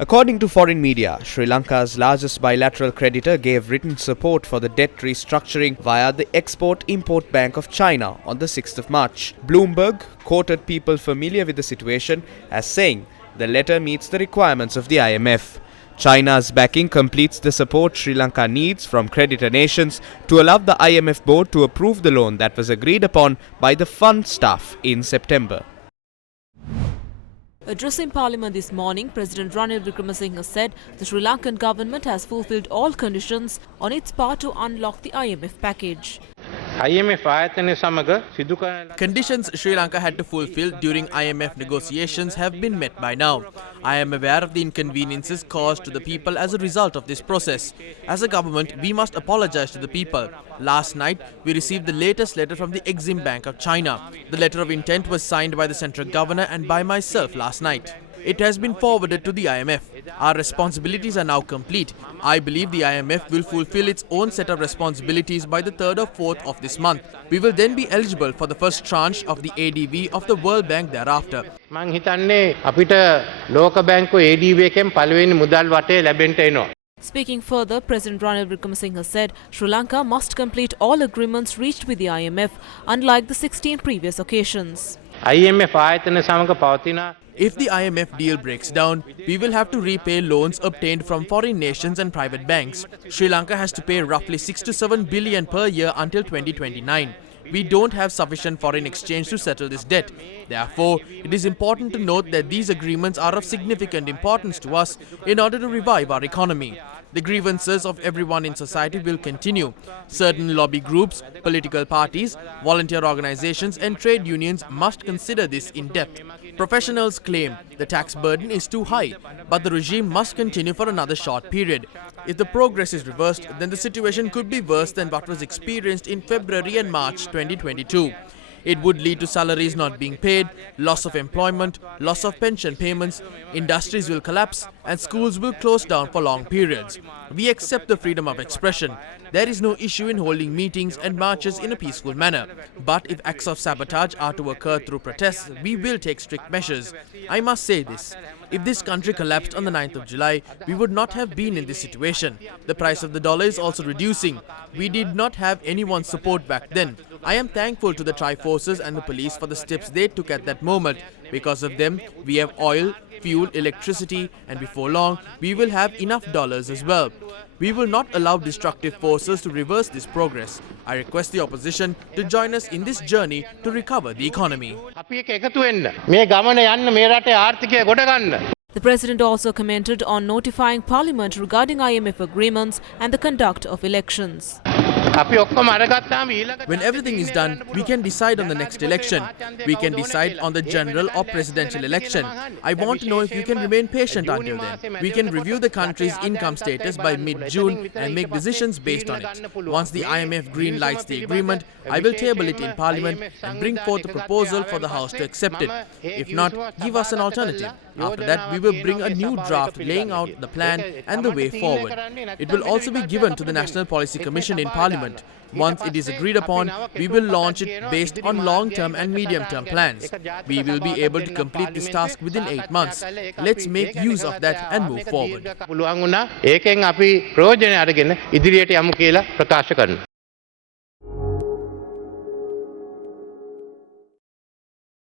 According to foreign media, Sri Lanka's largest bilateral creditor gave written support for the debt restructuring via the Export-Import Bank of China on the 6th of March. Bloomberg quoted people familiar with the situation as saying the letter meets the requirements of the IMF. China's backing completes the support Sri Lanka needs from creditor nations to allow the IMF board to approve the loan that was agreed upon by the fund staff in September. Addressing Parliament this morning, President Ranil Wickremesinghe said the Sri Lankan government has fulfilled all conditions on its part to unlock the IMF package. Conditions Sri Lanka had to fulfill during IMF negotiations have been met by now. I am aware of the inconveniences caused to the people as a result of this process. As a government, we must apologize to the people. Last night, we received the latest letter from the Exim Bank of China. The letter of intent was signed by the central governor and by myself last night. It has been forwarded to the IMF. Our responsibilities are now complete. I believe the IMF will fulfill its own set of responsibilities by the 3rd or 4th of this month. We will then be eligible for the first tranche of the ADB of the World Bank thereafter. Speaking further, President Ranil Wickremesinghe said Sri Lanka must complete all agreements reached with the IMF, unlike the 16 previous occasions. If the IMF deal breaks down, we will have to repay loans obtained from foreign nations and private banks. Sri Lanka has to pay roughly 6 to 7 billion per year until 2029. We don't have sufficient foreign exchange to settle this debt. Therefore, it is important to note that these agreements are of significant importance to us in order to revive our economy. The grievances of everyone in society will continue. Certain lobby groups, political parties, volunteer organizations and trade unions must consider this in depth. Professionals claim the tax burden is too high, but the regime must continue for another short period. If the progress is reversed, then the situation could be worse than what was experienced in February and March 2022. It would lead to salaries not being paid, loss of employment, loss of pension payments, industries will collapse and schools will close down for long periods. We accept the freedom of expression. There is no issue in holding meetings and marches in a peaceful manner. But if acts of sabotage are to occur through protests, we will take strict measures. I must say this. If this country collapsed on the 9th of July, we would not have been in this situation. The price of the dollar is also reducing. We did not have anyone's support back then. I am thankful to the Tri-Forces and the police for the steps they took at that moment. Because of them, we have oil, fuel, electricity, and before long, we will have enough dollars as well. We will not allow destructive forces to reverse this progress. I request the opposition to join us in this journey to recover the economy. The President also commented on notifying Parliament regarding IMF agreements and the conduct of elections. When everything is done, we can decide on the next election. We can decide on the general or presidential election. I want to know if you can remain patient until then. We can review the country's income status by mid-June and make decisions based on it. Once the IMF green lights the agreement, I will table it in Parliament and bring forth a proposal for the House to accept it. If not, give us an alternative. After that, we will bring a new draft laying out the plan and the way forward. It will also be given to the National Policy Commission in Parliament. Once it is agreed upon, we will launch it based on long-term and medium-term plans. We will be able to complete this task within 8 months. Let's make use of that and move forward.